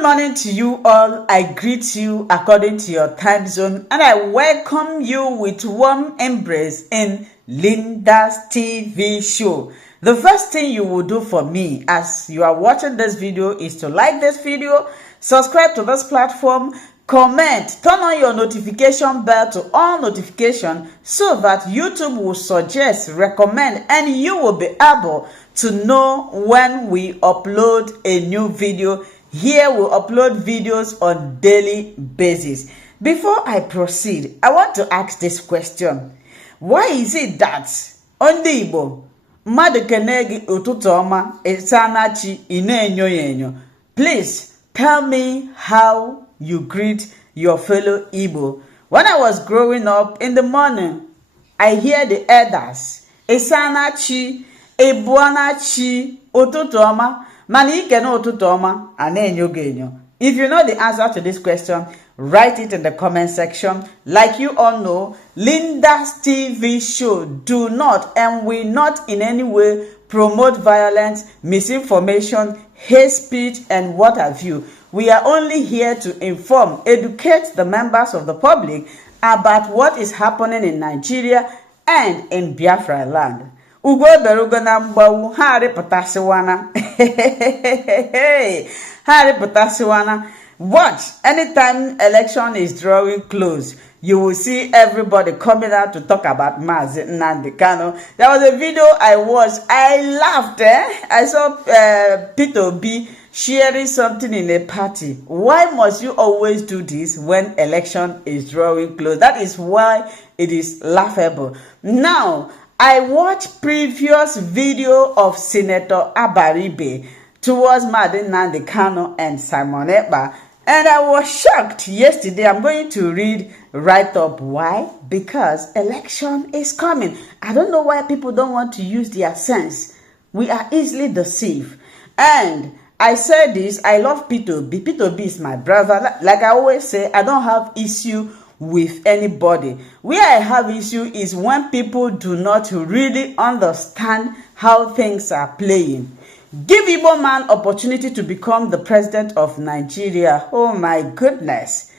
Good morning to you all. I greet you according to your time zone and I welcome you with warm embrace in Linda's TV show. The first thing you will do for me as you are watching this video is to like this video, subscribe to this platform, comment, turn on your notification bell to all notification so that YouTube will suggest, recommend, and you will be able to know when we upload a new video. Here we upload videos on daily basis. Before I proceed, I want to ask this question. Why is it that on the Igbo, mmadụ kenegi ụtụtụ ọma ịsanachi ina-enyo enyo? Please tell me how you greet your fellow Igbo. When I was growing up in the morning, I hear the elders ịsanachi, ịbụọnachi, ụtụtụ ọma. If you know the answer to this question, write it in the comment section. Like you all know, Linda's TV show do not and will not in any way promote violence, misinformation, hate speech, and what have you. We are only here to inform, educate the members of the public about what is happening in Nigeria and in Biafra land. Ugo berugo na mgbawu ha arịpụtasịwana. Ha arịpụtasịwana. Watch, anytime election is drawing close, you will see everybody coming out to talk about Mazi Nnamdi Kanu. There was a video I watched. I laughed. I saw Peter B sharing something in a party. Why must you always do this when election is drawing close? That is why it is laughable. Now, I watched previous video of Senator Abariba towards Nnamdi Kanu and Simon Ekpa, and I was shocked yesterday. I'm going to read right up. Why? Because election is coming. I don't know why people don't want to use their sense. We are easily deceived. And I said this, I love Peter B. Peter B is my brother. Like I always say, I don't have issue with anybody. Where I have issue is when people do not really understand how things are playing. Give Igbo man opportunity to become the president of Nigeria. Oh my goodness.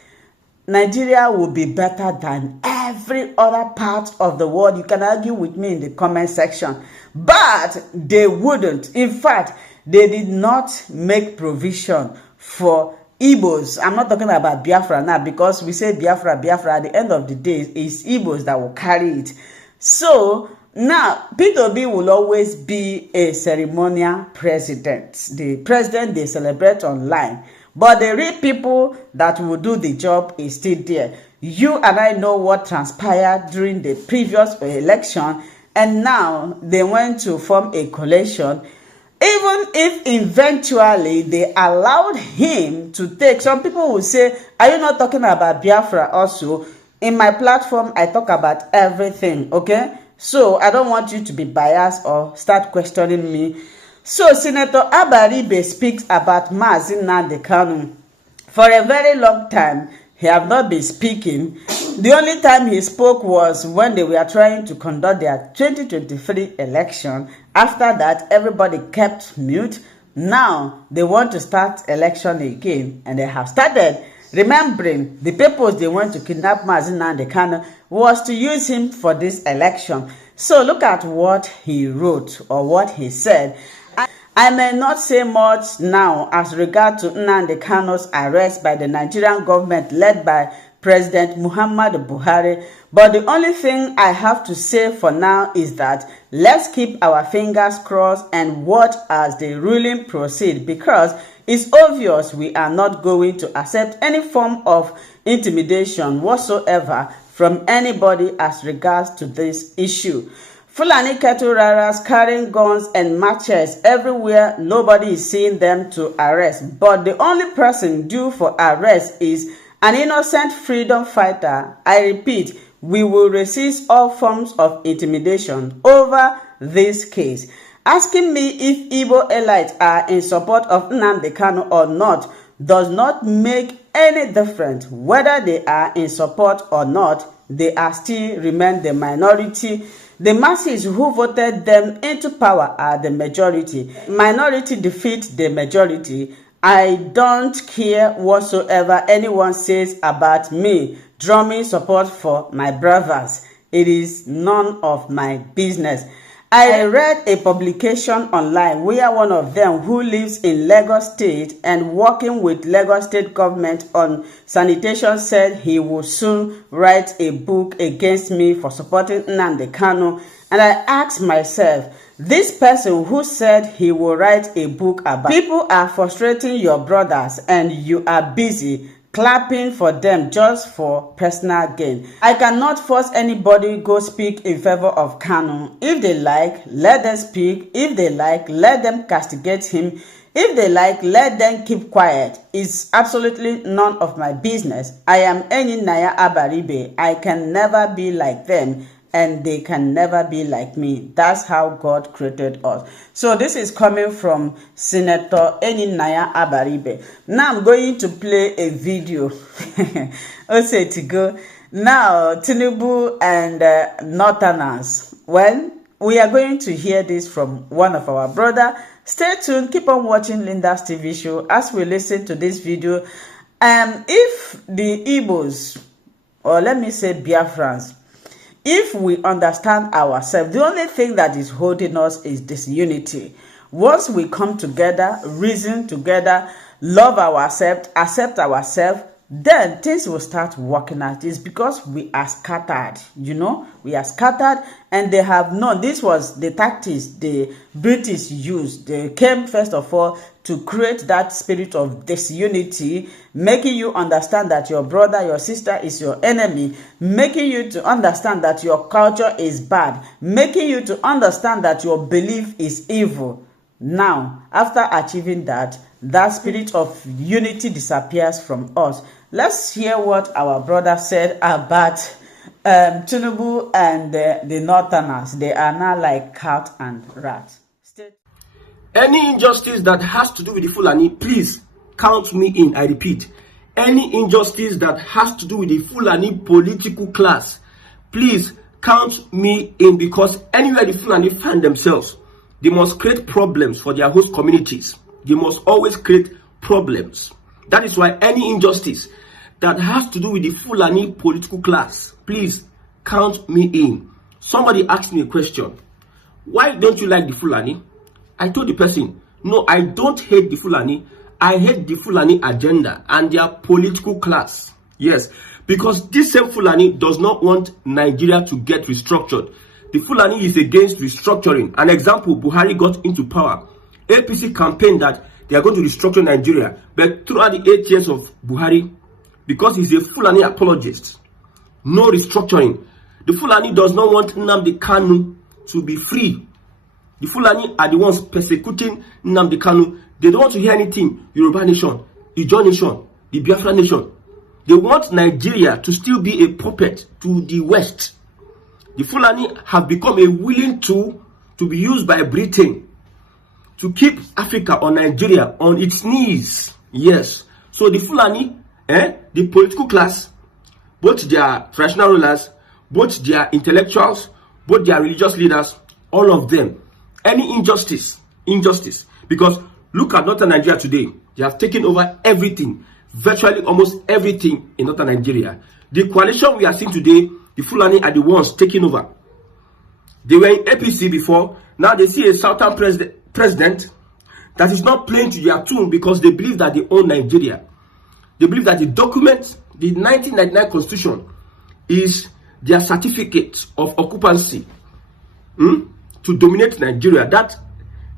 Nigeria will be better than every other part of the world. You can argue with me in the comment section. But they wouldn't. In fact, they did not make provision for Igbos. I'm not talking about Biafra now because we say Biafra, at the end of the day, it's Igbos that will carry it. So now, Peter B will always be a ceremonial president. The president they celebrate online. But the real people that will do the job is still there. You and I know what transpired during the previous election. And now they went to form a coalition. Even if eventually they allowed him to take, some people will say, are you not talking about Biafra also? In my platform, I talk about everything, okay? So I don't want you to be biased or start questioning me. So Senator Abariba speaks about Mazi Nnamdi Kanu. For a very long time, he have not been speaking. The only time he spoke was when they were trying to conduct their 2023 election. After that, everybody kept mute. Now, they want to start election again. And they have started. Remembering, the purpose they want to kidnap Mazi Nnamdi Kanu was to use him for this election. So look at what he wrote or what he said. I may not say much now as regard to Nnamdi Kanu's arrest by the Nigerian government led by President Muhammadu Buhari, but the only thing I have to say for now is that let's keep our fingers crossed and watch as the ruling proceed, because it's obvious we are not going to accept any form of intimidation whatsoever from anybody as regards to this issue. Fulani cattle riders carrying guns and machetes everywhere, nobody is seeing them to arrest. But the only person due for arrest is an innocent freedom fighter. I repeat, we will resist all forms of intimidation over this case. Asking me if Igbo elites are in support of Nnamdi Kanu or not does not make any difference. Whether they are in support or not, they are still remain the minority. The masses who voted them into power are the majority. Minority defeat the majority, I don't care whatsoever anyone says about me drumming support for my brothers. It is none of my business. I read a publication online where one of them who lives in Lagos State and working with Lagos State government on sanitation said he will soon write a book against me for supporting Nnamdi Kanu. And I asked myself, this person who said he will write a book about people are frustrating your brothers and you are busy clapping for them just for personal gain. I cannot force anybody go speak in favor of Kanu. If they like, let them speak. If they like, let them castigate him. If they like, let them keep quiet. It's absolutely none of my business. I am Abariba. I can never be like them, and they can never be like me. That's how God created us. So this is coming from Senator Abariba. Now I'm going to play a video. Also to go. Now, Tinubu and Northerners. Well, we are going to hear this from one of our brother. Stay tuned. Keep on watching Linda's TV show as we listen to this video. If the Igbos, or let me say Biafrans, if we understand ourselves, the only thing that is holding us is this unity. Once we come together, reason together, love ourselves, accept ourselves, then things will start working out. It's because we are scattered, we are scattered, and they have known this was the tactics the British used. They came first of all to create that spirit of disunity, making you understand that your brother, your sister is your enemy, making you to understand that your culture is bad, making you to understand that your belief is evil. Now, after achieving that, that spirit of unity disappears from us. Let's hear what our brother said about Tinubu and the Northerners. They are now like cat and rat. Any injustice that has to do with the Fulani, please count me in. I repeat, any injustice that has to do with the Fulani political class, please count me in, because anywhere the Fulani find themselves, they must create problems for their host communities. They must always create problems. That is why any injustice that has to do with the Fulani political class, please count me in. Somebody asked me a question. Why don't you like the Fulani? I told the person, no, I don't hate the Fulani. I hate the Fulani agenda and their political class. Yes, because this same Fulani does not want Nigeria to get restructured. The Fulani is against restructuring. An example, Buhari got into power. APC campaigned that they are going to restructure Nigeria. But throughout the 8 years of Buhari, because he's a Fulani apologist, no restructuring. The Fulani does not want Nnamdi Kanu to be free. The Fulani are the ones persecuting Nnamdi Kanu. They don't want to hear anything. Yoruba nation, Ijaw nation, the Biafra nation. They want Nigeria to still be a puppet to the West. The Fulani have become a willing tool to be used by Britain to keep Africa or Nigeria on its knees. Yes. So the Fulani, the political class, both their traditional rulers, both their intellectuals, both their religious leaders, all of them, any injustice, because look at Northern Nigeria today. They have taken over everything, virtually almost everything in Northern Nigeria. The coalition we are seeing today, the Fulani are the ones taking over. They were in APC before. Now they see a Southern president that is not playing to their tune, because they believe that they own Nigeria. They believe that the document, the 1999 Constitution, is their certificate of occupancy to dominate Nigeria. That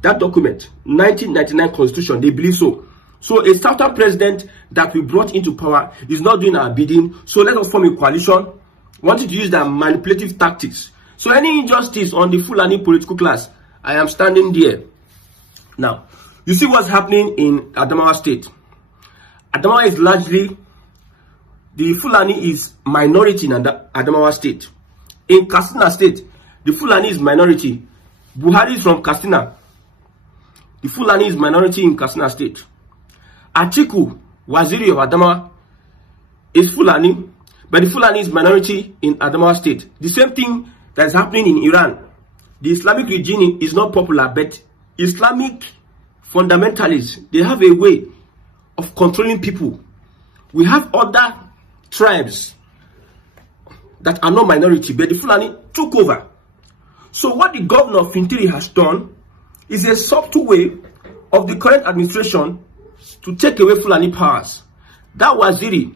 document, 1999 Constitution, they believe so. So a Southern president that we brought into power is not doing our bidding. So let us form a coalition, wanting to use their manipulative tactics. So any injustice on the Fulani political class, I am standing there. Now, you see what's happening in Adamawa State. Adamawa is largely, the Fulani is minority in Adamawa State. In Katsina State, the Fulani is minority. Buhari is from Katsina. The Fulani is minority in Katsina State. Atiku, Waziri of Adamawa, is Fulani, but the Fulani is minority in Adamawa State. The same thing that is happening in Iran. The Islamic regime is not popular, but Islamic fundamentalists, they have a way of controlling people. We have other tribes that are not minority, but the Fulani took over. So what the governor of Fintiri has done is a subtle way of the current administration to take away Fulani powers. That Waziri,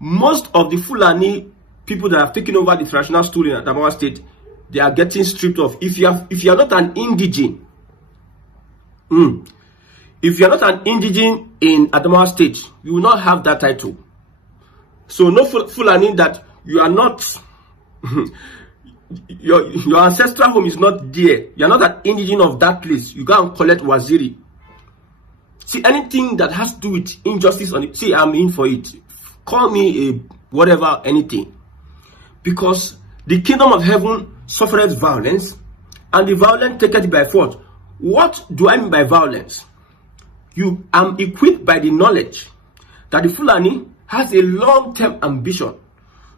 most of the Fulani people that have taken over the traditional stool in Adamawa State, they are getting stripped off. If you are not an indigene, if you are not an indigene in Adamawa State, you will not have that title. So no Fulani that you are not, your ancestral home is not there. You are not an indigene of that place. You go and collect Waziri. See, anything that has to do with injustice on it, see, I'm in for it. Call me a whatever, anything. Because the kingdom of heaven suffered violence, and the violent take it by force. What do I mean by violence? You am equipped by the knowledge that the Fulani has a long-term ambition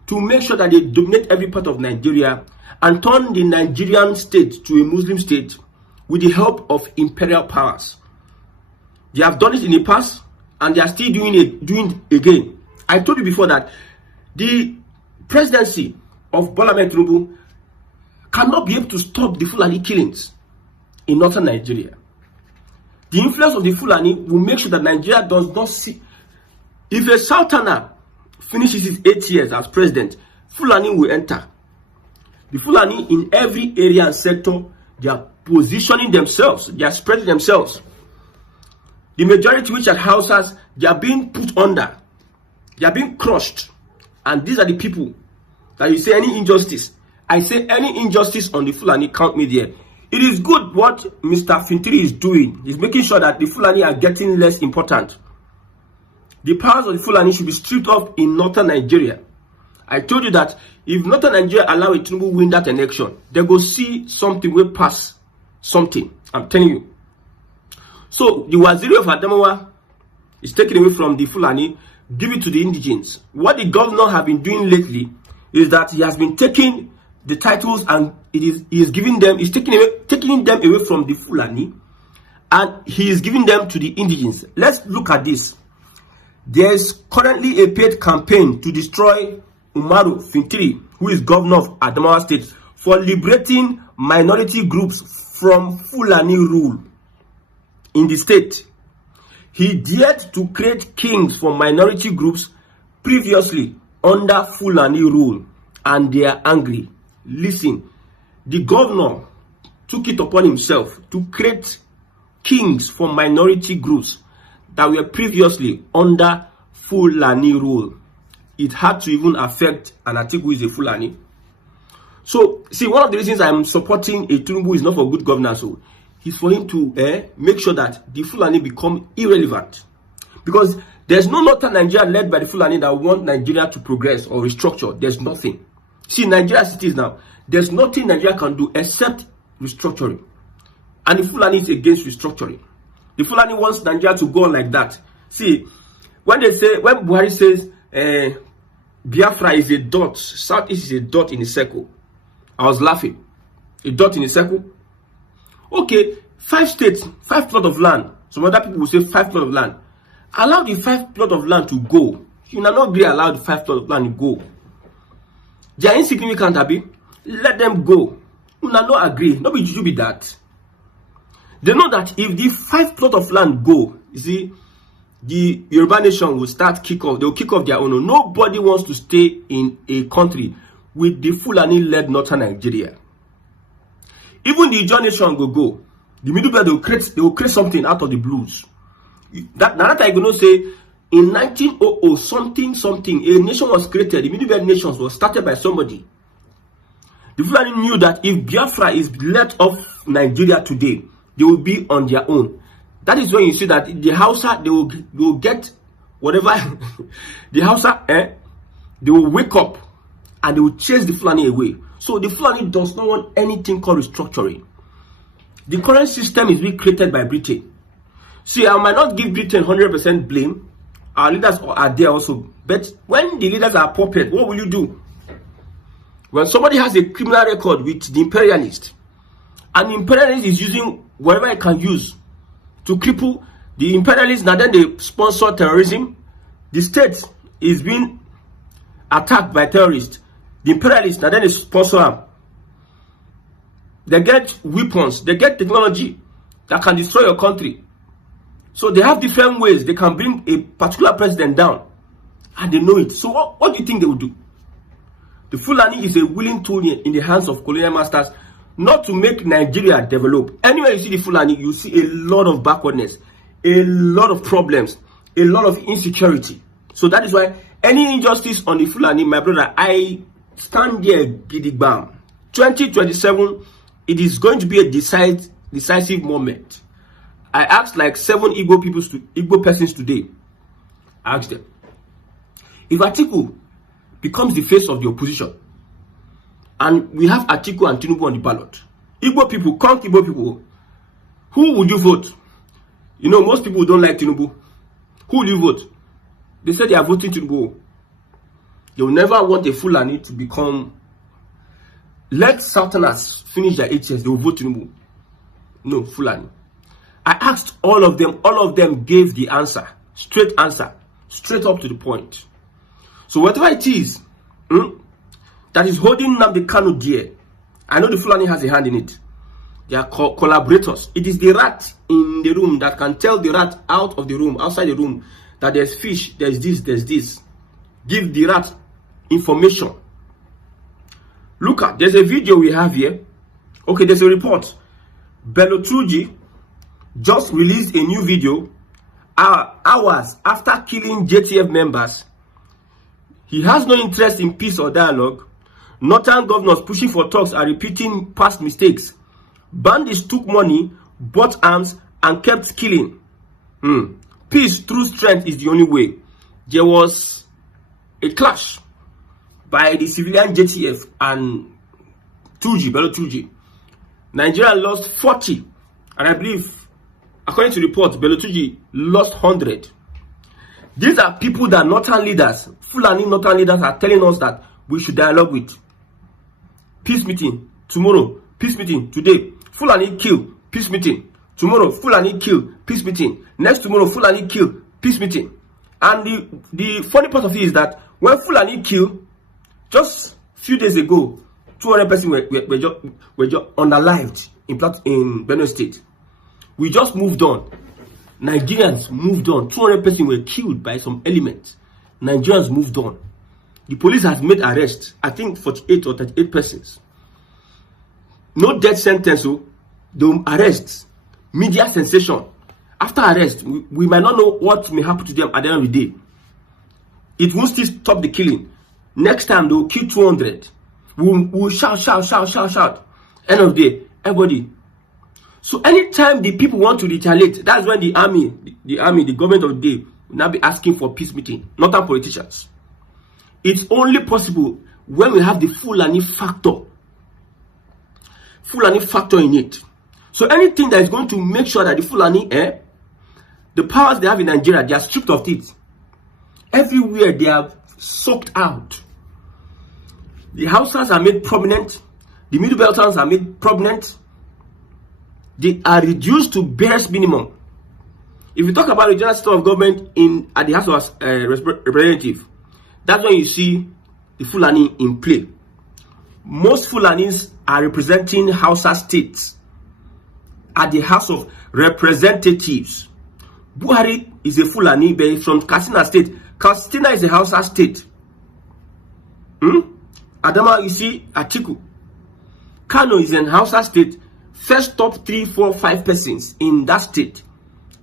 to make sure that they dominate every part of Nigeria and turn the Nigerian state to a Muslim state with the help of imperial powers. They have done it in the past, and they are still doing it again. I told you before that the presidency of Bola Tinubu cannot be able to stop the Fulani killings in northern Nigeria. The influence of the Fulani will make sure that Nigeria does not see. If a Sultana finishes his 8 years as president, Fulani will enter. The Fulani in every area and sector, they are positioning themselves, they are spreading themselves. The majority which are houses, they are being put under, they are being crushed. And these are the people that you say any injustice. I say any injustice on the Fulani, count me there. It is good what Mr. Fintiri is doing. He's making sure that the Fulani are getting less important. The powers of the Fulani should be stripped off in northern Nigeria. I told you that if northern Nigeria allow a Tinubu win that election, they go see something will pass something. I'm telling you. So the Waziri of Adamawa is taken away from the Fulani, give it to the indigenes. What the governor have been doing lately is that he has been taking the titles and he is taking them away from the Fulani, and he is giving them to the indigenes. Let's look at this. There is currently a paid campaign to destroy Umaru Fintiri, who is governor of Adamawa State, for liberating minority groups from Fulani rule in the state. He dared to create kings for minority groups previously under Fulani rule, and they are angry. Listen, the governor took it upon himself to create kings for minority groups that were previously under Fulani rule. It had to even affect an Atiku who is a Fulani. So, see, one of the reasons I'm supporting a Tinubu is not for good governance. So, it's for him to make sure that the Fulani become irrelevant. Because there's no northern Nigeria led by the Fulani that want Nigeria to progress or restructure. There's nothing. See, Nigeria as it is now, there's nothing Nigeria can do except restructuring. And the Fulani is against restructuring. The Fulani wants Nigeria to go on like that. See, when Buhari says Biafra is a dot, Southeast is a dot in a circle, I was laughing. A dot in a circle? Okay, 5 states, 5 plots of land. Some other people will say 5 plots of land. Allow the 5 plots of land to go. You will not be allowed the 5 plots of land to go. They are insignificant, Abi. Let them go. You will not agree. Nobody should be that. They know that if the 5 plots of land go, you see, the Yoruba nation will start kick off. They will kick off their own. Nobody wants to stay in a country with the Fulani-led northern Nigeria. Even the Ijaw nation will go. The Middle Belt, they will create something out of the blues. That I going to say, in 1900 something, a nation was created. The Middle Belt nations was started by somebody. The Fulani knew that if Biafra is let off Nigeria today, they will be on their own. That is when you see that the Hausa, they will get whatever. The Hausa, they will wake up and they will chase the Fulani away. So the Fulani does not want anything called restructuring. The current system is being created by Britain. See, I might not give Britain 100% blame. Our leaders are there also. But when the leaders are puppet, what will you do? When somebody has a criminal record with the imperialist, and the imperialist is using whatever it can use to cripple The imperialists, now then they sponsor terrorism. The state is being attacked by terrorists. The imperialists, now then they sponsor them. They get weapons, they get technology that can destroy your country. So they have different ways they can bring a particular president down. And they know it. So what do you think they will do? The Fulani is a willing tool in the hands of colonial masters, not to make Nigeria develop. Anywhere you see the Fulani, you see a lot of backwardness, a lot of problems, a lot of insecurity. So that is why any injustice on the Fulani, my brother, I stand there, gidigbam. 2027, it is going to be a decisive moment. I asked like 7 Igbo persons today. I asked them, if Atiku becomes the face of the opposition, and we have Atiku and Tinubu on the ballot, Igbo people, Igbo people, who would you vote? You know, most people don't like Tinubu. Who will you vote? They said they are voting Tinubu. They will never want a Fulani to become. Let Southerners finish their 8 years, they will vote Tinubu. No, Fulani. I asked all of them gave the answer, straight up to the point. So whatever it is that is holding Nnamdi Kanu dear, I know the Fulani has a hand in it. They are collaborators. It is the rat in the room that can tell the rat outside the room, that there's fish, there's this. Give the rat information. Look at, there's a video we have here. Okay, there's a report. Bello Turji just released a new video hours after killing JTF members. He has no interest in peace or dialogue. Northern governors pushing for talks are repeating past mistakes. Bandits took money, bought arms, and kept killing. Peace through strength is the only way. There was a clash by the civilian JTF and Bello Turji. Nigeria lost 40, and I believe, according to reports, Bello Turji lost 100. These are people that Northern leaders, Fulani Northern leaders, are telling us that we should dialogue with. Peace meeting tomorrow, peace meeting today. Fulani kill, peace meeting. Tomorrow, Fulani kill, peace meeting. Next tomorrow, Fulani kill, peace meeting. And the funny part of it is that when Fulani kill, just a few days ago, 200 persons were just unalived in Benue State. We just moved on. Nigerians moved on. 200 persons were killed by some elements. Nigerians moved on. The police has made arrests, I think 48 or 38 persons. No death sentence, so the arrests, media sensation. After arrest, we might not know what may happen to them at the end of the day. It won't still stop the killing. Next time they will kill 200. We'll shout. End of the day, everybody. So anytime the people want to retaliate, that's when the army, the government of the day, will now be asking for peace meeting, not our politicians. It's only possible when we have the Fulani factor. Fulani factor in it. So anything that is going to make sure that the Fulani, the powers they have in Nigeria, they are stripped of it. Everywhere they are soaked out. The Hausas are made prominent. The Middle Belters are made prominent. They are reduced to barest minimum. If you talk about the general system of government at the House of Representatives, that's when you see the Fulani in play. Most Fulanis are representing Hausa states at the House of Representatives. Buhari is a Fulani, but he's from Katsina State. Katsina is a Hausa state. Adama, you see, Atiku. Kano is in Hausa state. First top 3, 4, 5 persons in that state,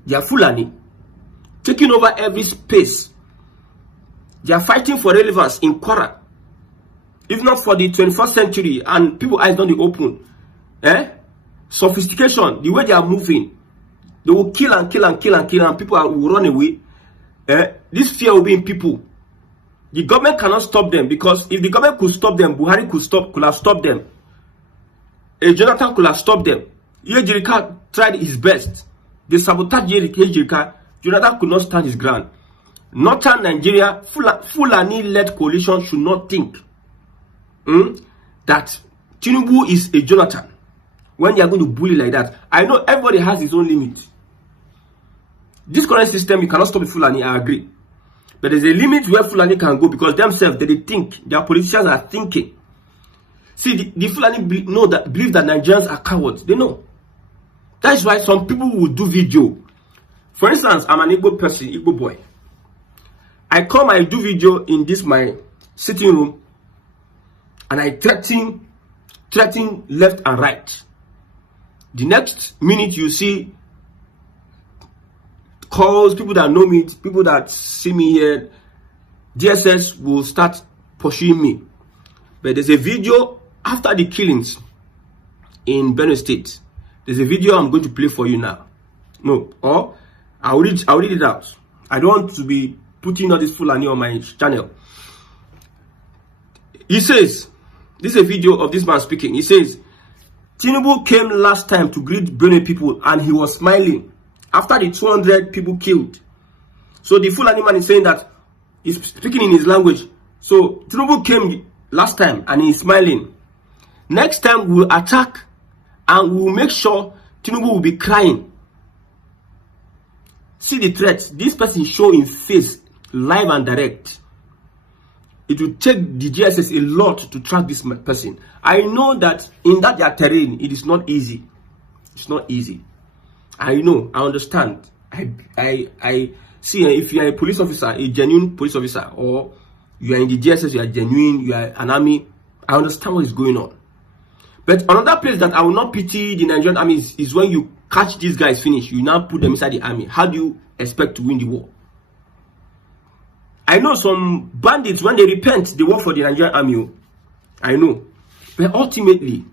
they are Fulani, taking over every space. They are fighting for relevance in Kwara. If not for the 21st century and people eyes don't be open, sophistication, the way they are moving, they will kill and people will run away. This fear will be in people. The government cannot stop them, because if the government could stop them, Buhari could have stopped them. Jonathan could have stopped them. Ejirika tried his best. They sabotaged Ejirika. Jonathan could not stand his ground. Northern Nigeria, Fulani-led coalition should not think that Tinubu is a Jonathan when they are going to bully like that. I know everybody has his own limit. This current system, you cannot stop the Fulani, I agree. But there's a limit where Fulani can go because themselves, they think, their politicians are thinking. See, the Fulani believe that Nigerians are cowards. They know. That is why some people will do video. For instance, I'm an Igbo person, Igbo boy. I do video in this my sitting room, and I threaten left and right. The next minute you see calls, people that know me, people that see me here, DSS will start pursuing me. But there's a video after the killings in Benue State. There's a video I'm going to play for you now. No, or I'll read it out. I don't want to be putting all this Fulani on my channel. He says, this is a video of this man speaking. He says, Tinubu came last time to greet Benue people and he was smiling after the 200 people killed. So the Fulani man is saying that he's speaking in his language. So Tinubu came last time and he's smiling. Next time we'll attack and we'll make sure Tinubu will be crying. See the threat. This person show in face, live and direct. It will take the GSS a lot to track this person. I know that in that their terrain, it is not easy. It's not easy. I know, I understand. I see, if you are a police officer, a genuine police officer, or you are in the GSS, you are genuine, you are an army, I understand what is going on. But another place that I will not pity the Nigerian army is when you catch these guys finish, you now put them inside the army. How do you expect to win the war? I know some bandits, when they repent, they work for the Nigerian army. I know. But ultimately,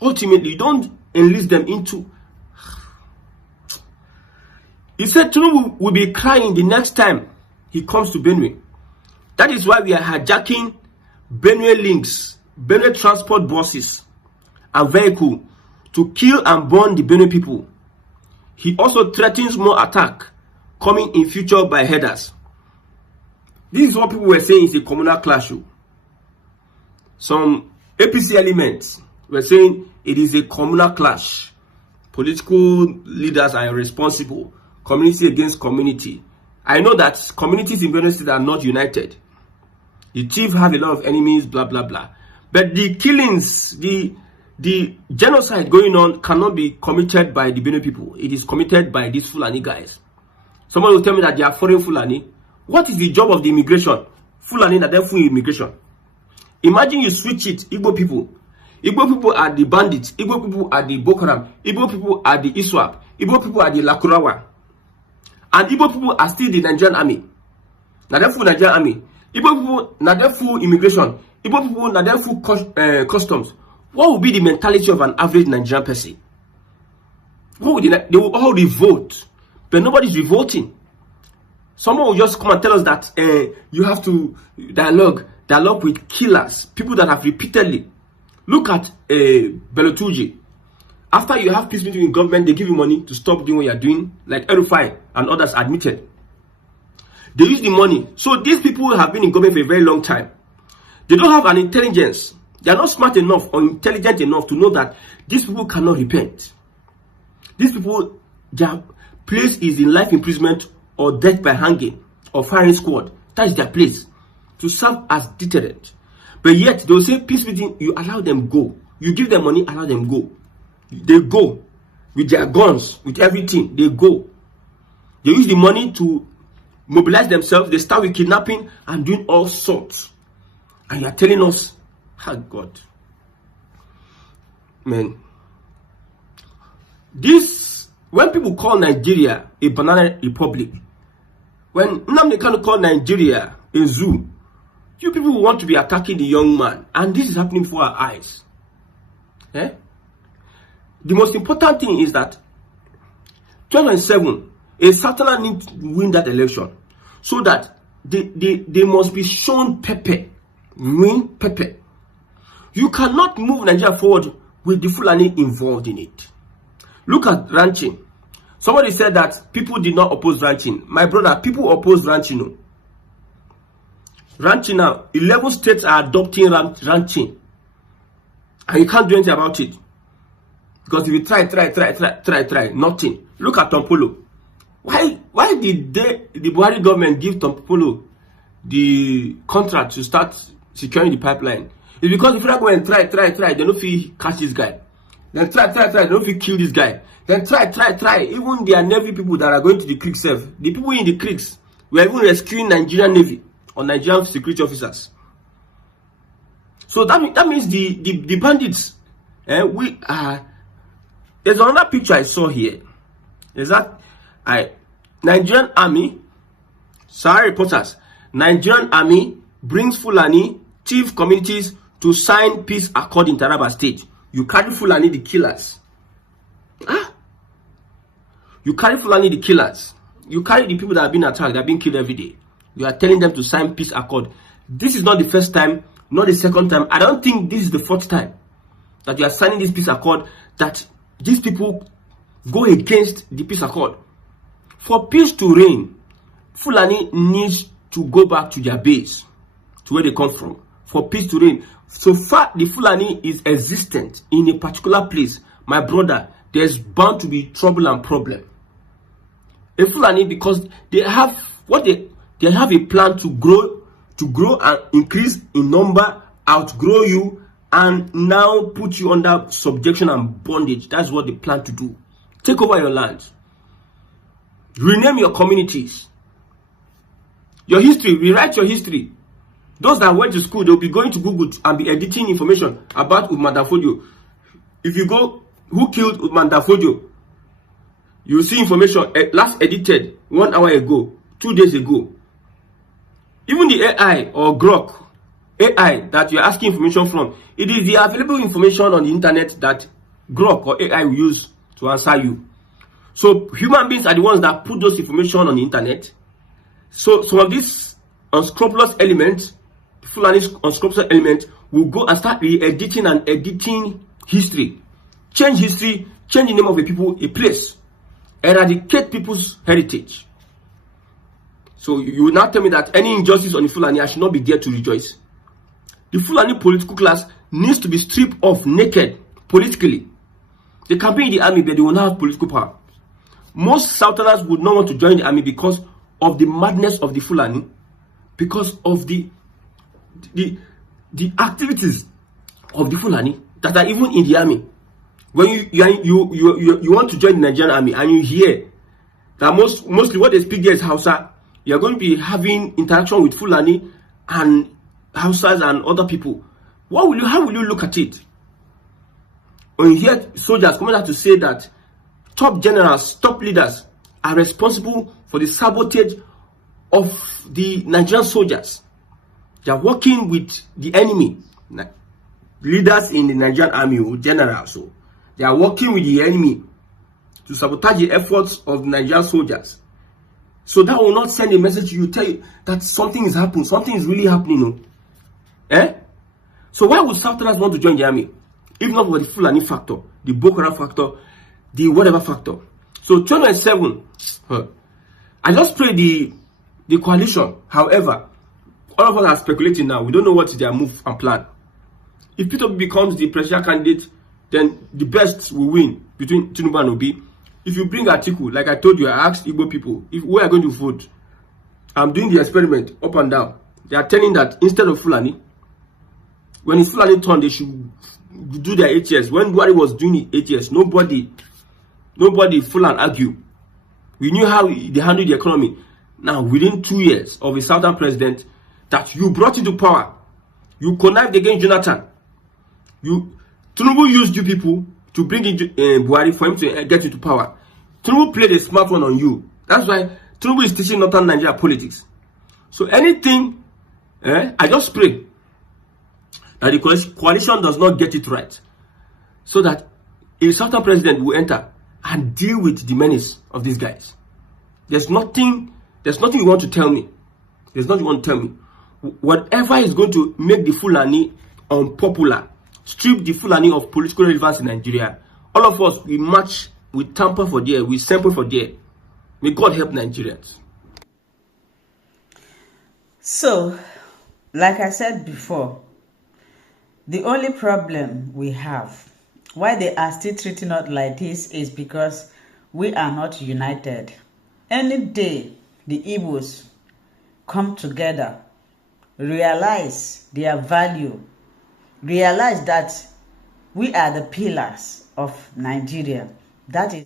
don't enlist them into... He said Tinubu will be crying the next time he comes to Benue. That is why we are hijacking Benue links, Benue transport buses and vehicles to kill and burn the Benue people. He also threatens more attack coming in future by headers. This is what people were saying is a communal clash. Some APC elements were saying it is a communal clash. Political leaders are responsible. Community against community. I know that communities in Benue State are not united. The chief have a lot of enemies, blah, blah, blah. But the killings, the genocide going on cannot be committed by the Benue people. It is committed by these Fulani guys. Someone will tell me that they are foreign Fulani. What is the job of the immigration? Fulani that they're full immigration. Imagine you switch it, Igbo people. Igbo people are the bandits. Igbo people are the Boko Haram. Igbo people are the ISWAP. Igbo people are the Lakurawa. And Igbo people are still the Nigerian army. Now they're full Nigerian army. Igbo people, now they're full immigration. Igbo people, now they're full customs. What would be the mentality of an average Nigerian person? What would they will all revolt. But nobody's revolting. Someone will just come and tell us that you have to dialogue with killers, people that have repeatedly. Look at Belotuji. After you have peace meeting with government, they give you money to stop doing what you're doing, like Erufai and others admitted. They use the money. So these people have been in government for a very long time. They don't have an intelligence. They are not smart enough or intelligent enough to know that these people cannot repent. These people, their place is in life imprisonment or death by hanging or firing squad. That is their place, to serve as deterrent. But yet they will say peace meeting, you allow them go. You give them money, allow them go. They go with their guns, with everything. They go. They use the money to mobilize themselves. They start with kidnapping and doing all sorts. And you are telling us, oh God, man. This, when people call Nigeria a banana republic, when Nnamdi Kanu called Nigeria a zoo, you people want to be attacking the young man, and this is happening before our eyes. Eh? The most important thing is that 2007, a Satana needs to win that election, so that they must be shown pepper, win pepper. You cannot move Nigeria forward with the Fulani involved in it. Look at ranching. Somebody said that people did not oppose ranching. My brother, people oppose ranching. Ranching now, 11 states are adopting ranching. And you can't do anything about it. Because if you try, nothing. Look at Tompolo. Why did the Buhari government give Tom Polo the contract to start securing the pipeline? It's because the federal government try, they don't feel catch this guy. Then try, they don't feel kill this guy. Then try. Even their Navy people that are going to the creek serve. The people in the creeks were even rescuing Nigerian Navy or Nigerian security officers. So that means the bandits. There's another picture I saw here. Is that Nigerian Army, Sahara reporters, Nigerian Army brings Fulani chief communities to sign peace accord in Taraba State. You carry Fulani the killers. You carry Fulani the killers. You carry the people that have been attacked, that have been killed every day. You are telling them to sign peace accord. This is not the first time, not the second time. I don't think this is the fourth time that you are signing this peace accord, that these people go against the peace accord. For peace to reign, Fulani needs to go back to their base, to where they come from. For peace to reign. So far, the Fulani is existent in a particular place. My brother, there's bound to be trouble and problem. A Fulani, because they have they have a plan to grow and increase in number, outgrow you, and now put you under subjection and bondage. That's what they plan to do. Take over your land. Rename your communities. Your history, rewrite your history. Those that went to school, they'll be going to Google and be editing information about Uthman Danfodio. If you go, who killed Uthman Danfodio? You will see information last edited 1 hour ago, 2 days ago. Even the AI or Grok, AI that you're asking information from, it is the available information on the internet that Grok or AI will use to answer you. So human beings are the ones that put those information on the internet. So some of these unscrupulous elements, Fulani unscrupulous elements, will go and start re-editing and editing history. Change history, change the name of a people, a place. Eradicate people's heritage. So you will now tell me that any injustice on the Fulani, I should not be there to rejoice. The Fulani political class needs to be stripped off naked politically. They can be in the army, but they will not have political power. Most Southerners would not want to join the army because of the madness of the Fulani, because of the activities of the Fulani that are even in the army. When you want to join the Nigerian army and you hear that mostly what they speak there is Hausa, you are going to be having interaction with Fulani and Hausas and other people. How will you look at it? When you hear soldiers coming out to say that top generals, top leaders are responsible for the sabotage of the Nigerian soldiers. They are working with the enemy. Leaders in the Nigerian army, generals, so they are working with the enemy to sabotage the efforts of the Nigerian soldiers. So that will not send a message to you, tell you that something is happening, something is really happening. So why would Southerners want to join the army? If not for the Fulani factor, the Boko Haram factor, the whatever factor. So 2027, I just pray the coalition. However, all of us are speculating now. We don't know what is their move and plan. If Tinubu becomes the presidential candidate, then the best will win between Tinubu and Obi. If you bring Atiku, like I told you, I asked Igbo people, if we are going to vote, I'm doing the experiment up and down. They are telling that instead of Fulani, when it's Fulani turn, they should do their 8 years. When Buhari was doing 8 years, nobody Fulani argue. We knew how they handled the economy. Now, within 2 years of a Southern president that you brought into power, you connived against Jonathan. Tinubu used you people to bring in Buhari for him to get into power. Tinubu played a smart one on you. That's why Tinubu is teaching Northern Nigeria politics. So anything, I just pray that the coalition does not get it right, so that a Southern president will enter and deal with the menace of these guys. There's nothing you want to tell me. There's nothing you want to tell me. Whatever is going to make the Fulani unpopular, strip the Fulani of political relevance in Nigeria, all of us, we march, we tamper for there, we sample for there. May God help Nigerians. So, like I said before, the only problem we have, why they are still treating us like this, is because we are not united. any day the Igbos come together, realize their value, realize that we are the pillars of Nigeria, that is